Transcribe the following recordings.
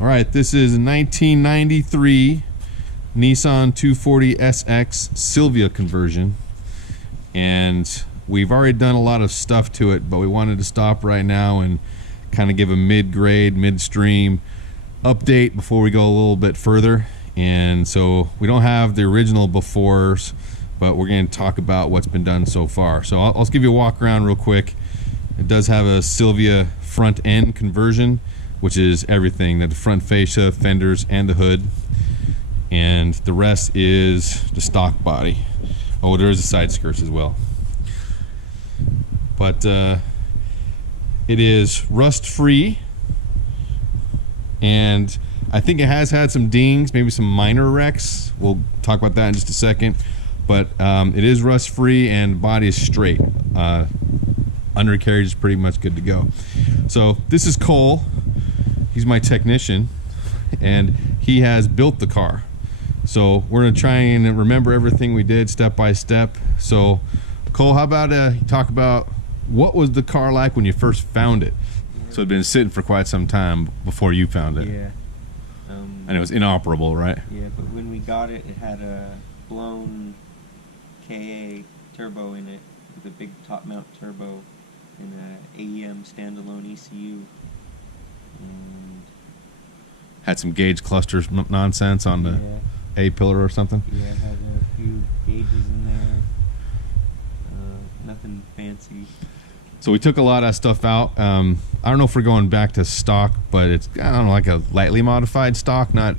All right, this is a 1993 Nissan 240SX Silvia conversion, and we've already done a lot of stuff to it, but we wanted to stop right now and kind of give a mid-grade, midstream update before we go a little bit further. And so we don't have the original befores, but we're going to talk about what's been done so far. So I'll just give you a walk around real quick. It does have a Silvia front end conversion, which is everything, the front fascia, fenders, and the hood. And the rest is the stock body. Oh, there is a side skirts as well. But it is rust free, and I think it has had some dings, maybe some minor wrecks. We'll talk about that in just a second. But it is rust free and the body is straight. Undercarriage is pretty much good to go. So this is Cole. He's my technician, and he has built the car. So we're gonna try and remember everything we did step by step. So Cole, how about you talk about what was the car like when you first found it? So it'd been sitting for quite some time before you found it. Yeah. And it was inoperable, right? Yeah, but when we got it, it had a blown KA turbo in it with a big top mount turbo and a AEM standalone ECU. And had some gauge clusters nonsense on the A-pillar or something? Yeah, it had a few gauges in there. Nothing fancy. So we took a lot of stuff out. I don't know if we're going back to stock, but it's, I don't know, like a lightly modified stock, not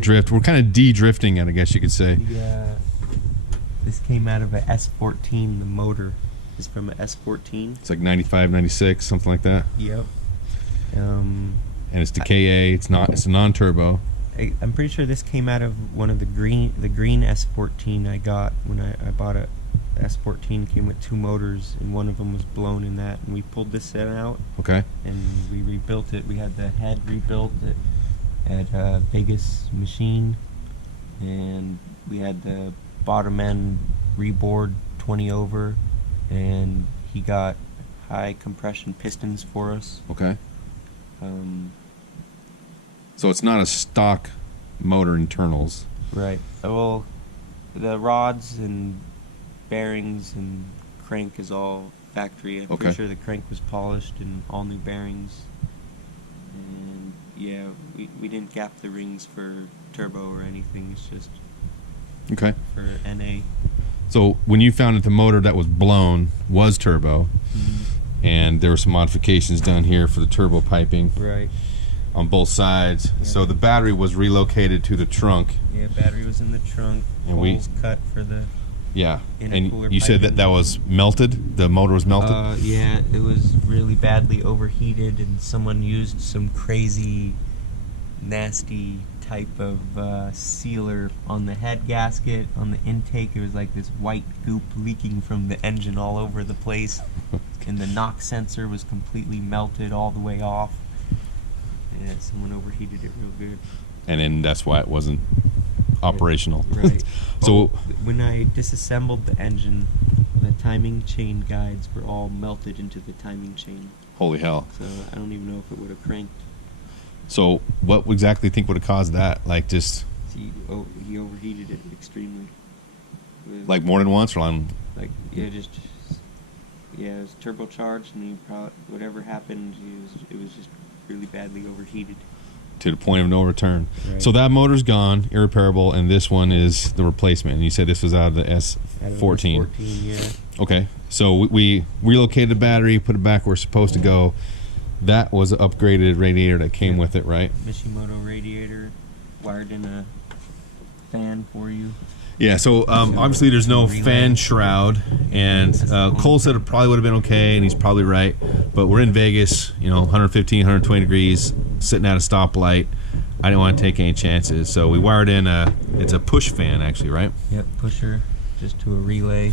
drift. We're kind of de-drifting it, I guess you could say. This came out of a S13. The motor is from a S14. It's like 95, 96, something like that. Yep. And it's the KA. It's a non-turbo. I'm pretty sure this came out of one of the green S14 I got when I bought a S14. Came with two motors, and one of them was blown in that, and we pulled this set out. Okay. And we rebuilt it. We had the head rebuilt at Vegas machine, and we had the bottom end rebored 20 over, and he got high compression pistons for us. Okay. So it's not a stock motor internals. Right. Well, the rods and bearings and crank is all factory. I'm pretty sure the crank was polished and all new bearings. And yeah, we didn't gap the rings for turbo or anything. It's just for NA. So when you found that the motor that was blown was turbo, and there were some modifications done here for the turbo piping. Right. On both sides. Yeah. So the battery was relocated to the trunk. Yeah, battery was in the trunk. And holes cut for the and you said that was melted? The motor was melted? Yeah, it was really badly overheated, and someone used some crazy, nasty type of sealer on the head gasket. On the intake, it was like this white goop leaking from the engine all over the place. And the knock sensor was completely melted all the way off. Yeah, someone overheated it real good. And then that's why it wasn't operational. Right. So when I disassembled the engine, the timing chain guides were all melted into the timing chain. Holy hell. So I don't even know if it would have cranked. So what exactly do you think would have caused that? Like just... He overheated it extremely. Like more than once? Or like, yeah, it was turbocharged, and whatever happened, it was just really badly overheated to the point of no return. Right. So that motor's gone, irreparable, and this one is the replacement. And you said this was out of the S14. Yeah. Okay, so we relocated the battery, put it back where it's supposed to go. That was an upgraded radiator that came with it, right? Mishimoto radiator, wired in a fan for you. Yeah, so obviously there's no fan shroud, and Cole said it probably would have been okay, and he's probably right. But we're in Vegas, 115, 120 degrees, sitting at a stoplight. I didn't want to take any chances, so we wired in it's a push fan actually, right? Yep, pusher, just to a relay.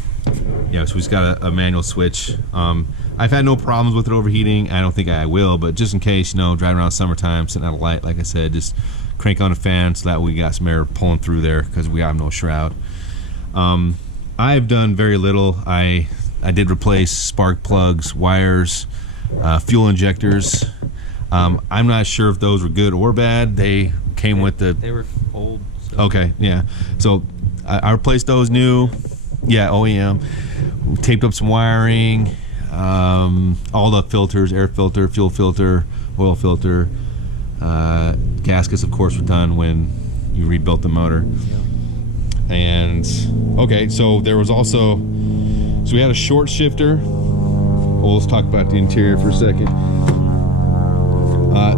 Yeah, so we've got a manual switch. I've had no problems with it overheating. I don't think I will, but just in case, driving around summertime, sitting at a light, like I said, just crank on a fan so that we got some air pulling through there because we have no shroud. I've done very little. I did replace spark plugs, wires, fuel injectors. I'm not sure if those were good or bad. They came with the... They were old. So. Okay, yeah. So I replaced those new. Yeah, OEM. We taped up some wiring. All the filters, air filter, fuel filter, oil filter. Gaskets, of course, were done when you rebuilt the motor. Yeah. And okay, so there was also, so we had a short shifter. Well, let's talk about the interior for a second.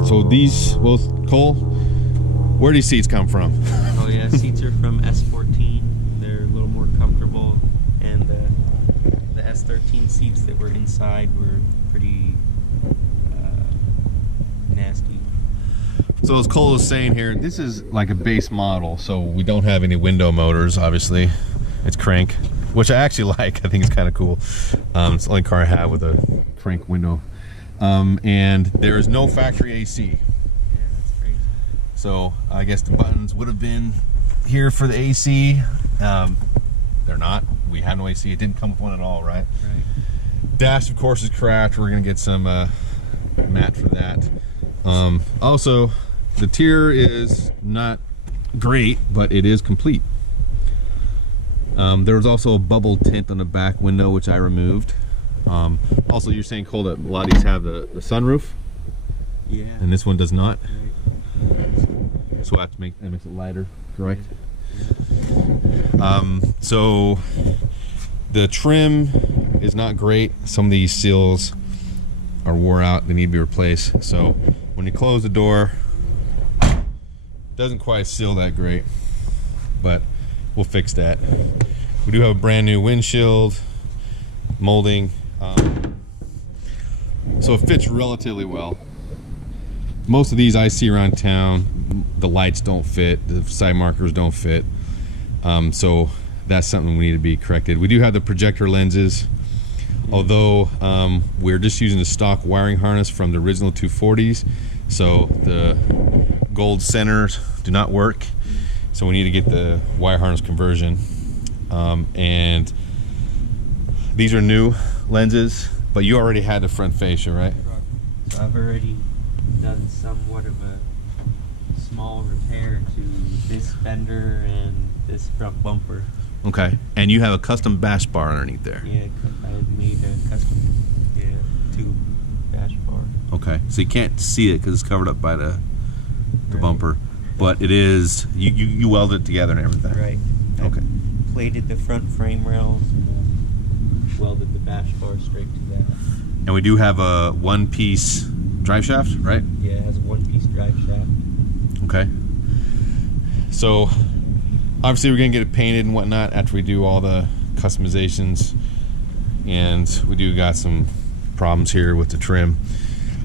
So these, well, Cole, where do these seats come from? Oh yeah, seats are from S13. They're a little more comfortable, and the S13 seats that were inside were pretty nasty. So as Cole was saying here, this is like a base model, so we don't have any window motors, obviously. It's crank, which I actually like. I think it's kind of cool. It's the only car I have with a crank window. And there is no factory AC. Yeah, that's crazy. So I guess the buttons would have been here for the AC. They're not. We have no AC. It didn't come with one at all, right? Right. Dash, of course, is cracked. We're going to get some mat for that. Also, the tier is not great, but it is complete. There was also a bubble tint on the back window, which I removed. Also, you're saying, Cole, that a lot of these have the sunroof? Yeah. And this one does not? Right. So I have to make that makes it lighter, correct? Yeah. So the trim is not great. Some of these seals are wore out. They need to be replaced. So when you close the door, it doesn't quite seal that great, but we'll fix that. We do have a brand new windshield molding, so it fits relatively well. Most of these I see around town, the lights don't fit, the side markers don't fit, so that's something we need to be corrected. We do have the projector lenses, although we're just using the stock wiring harness from the original 240s, so the gold centers do not work, so we need to get the wire harness conversion. And these are new lenses, but you already had the front fascia, right? So I've already done somewhat of a small repair to this fender and this front bumper. Okay, and you have a custom bash bar underneath there. Yeah, I made a custom tube bash bar. Okay, so you can't see it because it's covered up by the Right. bumper, but it is, you welded it together and everything. Right. Okay. I plated the front frame rails and welded the bash bar straight to that. And we do have a one-piece drive shaft, right? Yeah, it has a one-piece drive shaft. Okay. So obviously we're gonna get it painted and whatnot after we do all the customizations, and we do got some problems here with the trim.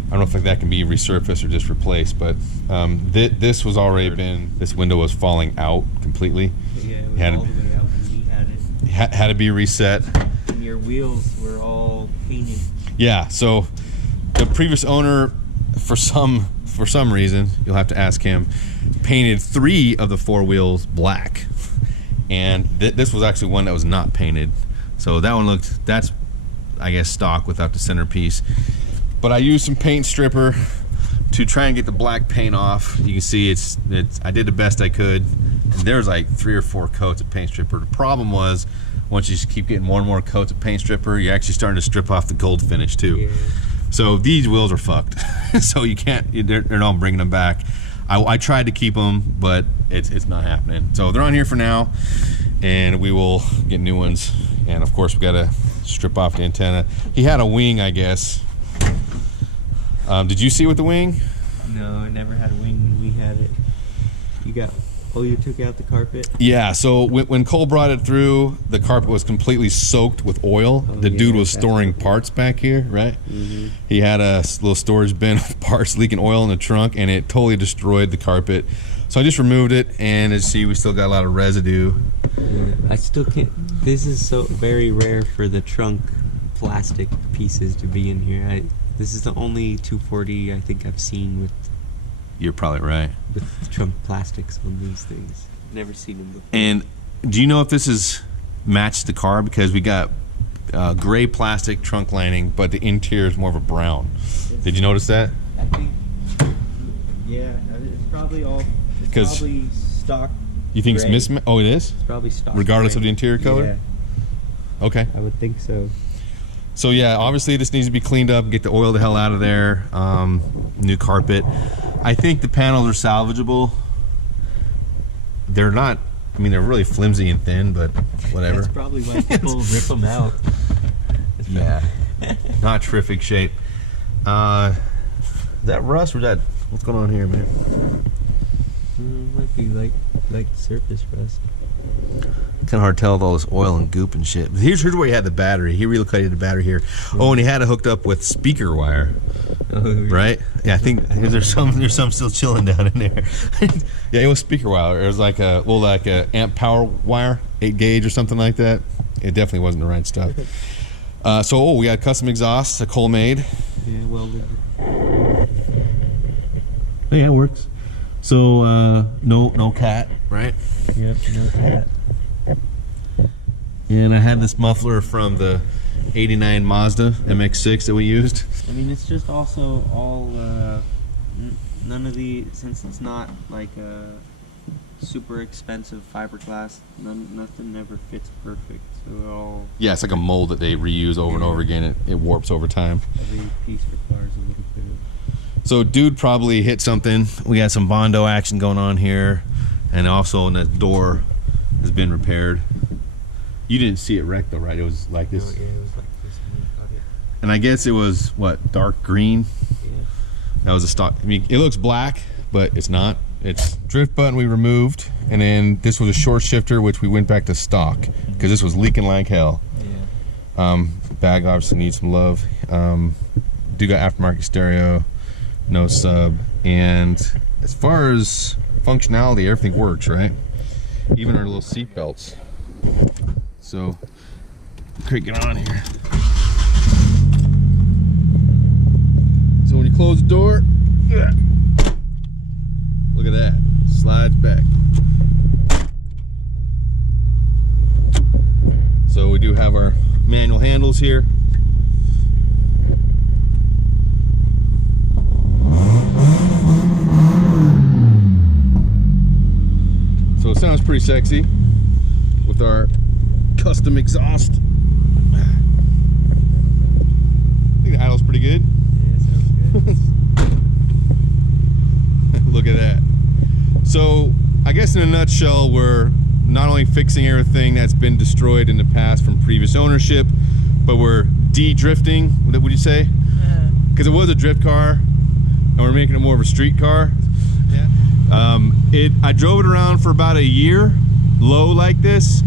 I don't know if that can be resurfaced or just replaced, but this was already been, this window was falling out completely. Yeah, it was Had all to- the way out when we had it. Had to be reset. And your wheels were all painted. Yeah, so the previous owner, for some reason, you'll have to ask him, painted 3 of the 4 wheels black, and this was actually one that was not painted. So that one looked, that's I guess stock without the centerpiece. But I used some paint stripper to try and get the black paint off. You can see it's I did the best I could, and there's like 3 or 4 coats of paint stripper. The problem was, once you just keep getting more and more coats of paint stripper, you're actually starting to strip off the gold finish too. Yeah. So these wheels are fucked. So you can't, they're not bringing them back. I tried to keep them, but it's not happening. So they're on here for now, and we will get new ones. And of course we gotta strip off the antenna. He had a wing, I guess. Did you see with the wing? No, I never had a wing when we had it. You took out the carpet? Yeah, so when Cole brought it through, the carpet was completely soaked with oil. Oh, The dude yeah, was that's storing okay. parts back here, right? Mm-hmm. He had a little storage bin of parts leaking oil in the trunk, and it totally destroyed the carpet. So I just removed it, and as you see, we still got a lot of residue. Yeah, I still can't. This is so very rare for the trunk plastic pieces to be in here. This is the only 240 I think I've seen with You're probably right. trunk plastics on these things. Never seen them before. And do you know if this is matched the car? Because we got gray plastic trunk lining, but the interior is more of a brown. Did you notice that? I think Yeah, it's probably all. It's 'Cause probably stock. You think gray. it's mismatched? Oh, it is? It's probably stock. Regardless gray. of the interior color? Yeah, Okay. I would think so. So yeah, obviously this needs to be cleaned up, get the oil the hell out of there, new carpet. I think the panels are salvageable. They're not, I mean, they're really flimsy and thin, but whatever. That's probably why people rip them out. Yeah, not terrific shape. Is that rust or is that, what's going on here, man? Might be like surface rust. Kind of hard to tell with all this oil and goop and shit. Here's where he had the battery. He relocated the battery here. Oh, and he had it hooked up with speaker wire. Oh, right? Yeah, I think there's some still chilling down in there. Yeah, it was speaker wire. It was like a amp power wire, 8 gauge or something like that. It definitely wasn't the right stuff. So we got custom exhaust, a Cole made. Yeah, welded. Yeah, it works. So no cat, right? Yep, no cat. And I had this muffler from the '89 Mazda MX-6 that we used. I mean, it's just also all none of the, since it's not like a super expensive fiberglass, nothing ever fits perfect. So it all, Yeah, it's like a mold that they reuse over and over again. It warps over time. every piece requires a little bit of. So dude probably hit something. We got some Bondo action going on here, and also the door has been repaired. You didn't see it wrecked though, right? It was like this. Oh, yeah, it was like this when we got it. And I guess it was what, dark green. Yeah. That was a stock. I mean, it looks black, but it's not. It's drift button we removed, and then this was a short shifter which we went back to stock because this was leaking like hell. Yeah. Bag obviously needs some love. Do got aftermarket stereo, no sub, and as far as functionality, everything works, right? Even our little seat belts. So, quick, get on here. So when you close the door, look at that, slides back. So we do have our manual handles here. So it sounds pretty sexy with our custom exhaust. I think the idle's pretty good. Yeah, sounds good. Look at that. So I guess in a nutshell, we're not only fixing everything that's been destroyed in the past from previous ownership, but we're de-drifting, what would you say? Because it was a drift car and we're making it more of a street car. Yeah. I drove it around for about a year, low like this,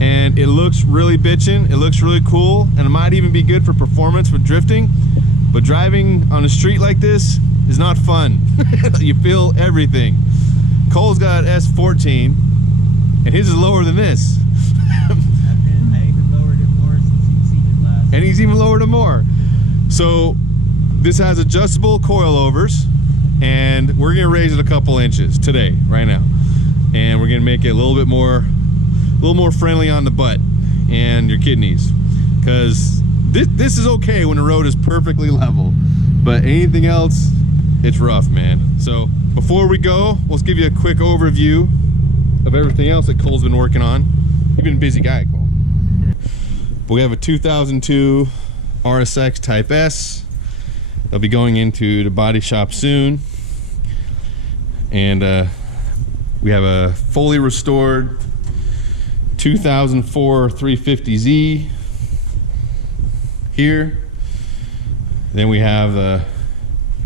and it looks really bitchin'. It looks really cool, and it might even be good for performance with drifting. But driving on a street like this is not fun. You feel everything. Cole's got S13, and his is lower than this. I even lowered it more since you've seen it last. And he's even lowered it more. So this has adjustable coilovers, and we're gonna raise it a couple inches today, right now. And we're gonna make it a little more friendly on the butt and your kidneys. Because this is okay when the road is perfectly level, but anything else, it's rough, man. So before we go, let's give you a quick overview of everything else that Cole's been working on. You've been a busy guy, Cole. But we have a 2002 RSX Type S. They'll be going into the body shop soon. And we have a fully restored 2004 350Z here. Then we have a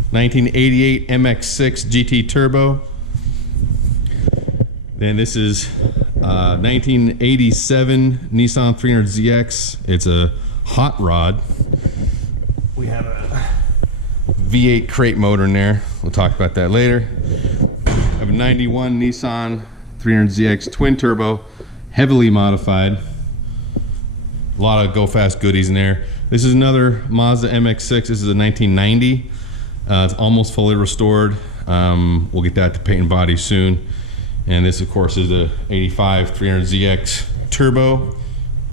1988 MX-6 GT Turbo. Then this is 1987 Nissan 300ZX. It's a hot rod. We have a V8 crate motor in there. We'll talk about that later. I have a 91 Nissan 300ZX twin turbo, heavily modified. A lot of go fast goodies in there. This is another Mazda MX-6. This is a 1990. It's almost fully restored. We'll get that to paint and body soon. And this, of course, is a 85 300ZX turbo,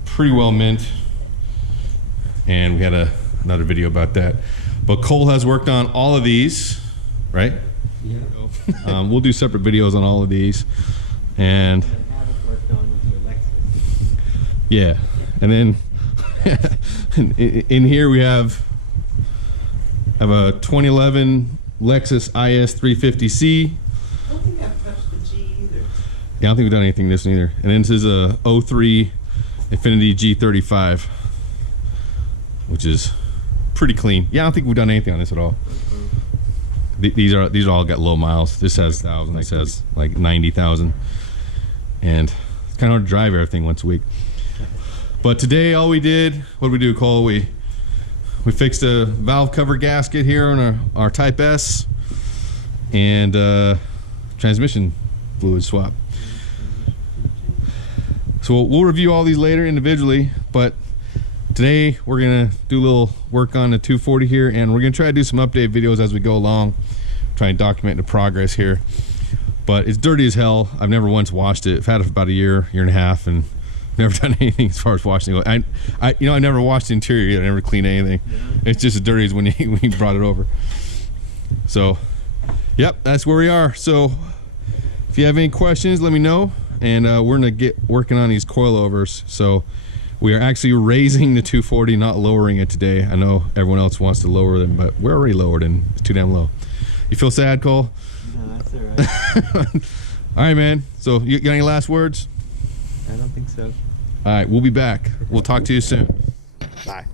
pretty well mint. And we had another video about that. But Cole has worked on all of these, right? Yeah. We'll do separate videos on all of these, and yeah, and then in here we have a 2011 Lexus Is 350C. I don't think I've touched the G either. Yeah, I don't think we've done anything this one either. And then this is a 03 Infiniti G35, which is pretty clean. Yeah, I don't think we've done anything on this at all. These are all got low miles. This has 1,000. This has like 90,000, and it's kind of hard to drive everything once a week. But today, all we did, what did we do, Cole? We fixed a valve cover gasket here on our Type S, and transmission fluid swap. So we'll review all these later individually, but today we're gonna do a little work on the 240 here, and we're gonna try to do some update videos as we go along, try and document the progress here. But it's dirty as hell. I've never once washed it. I've had it for about a year and a half, and never done anything as far as washing it. I never washed the interior either. I never cleaned anything. It's just as dirty as when you brought it over. So, yep, that's where we are. So, if you have any questions, let me know, and we're gonna get working on these coilovers. So, we are actually raising the 240, not lowering it today. I know everyone else wants to lower them, but we're already lowered, and it's too damn low. You feel sad, Cole? No, that's all right. All right, man. So, you got any last words? I don't think so. All right, we'll be back. We'll talk to you soon. Bye.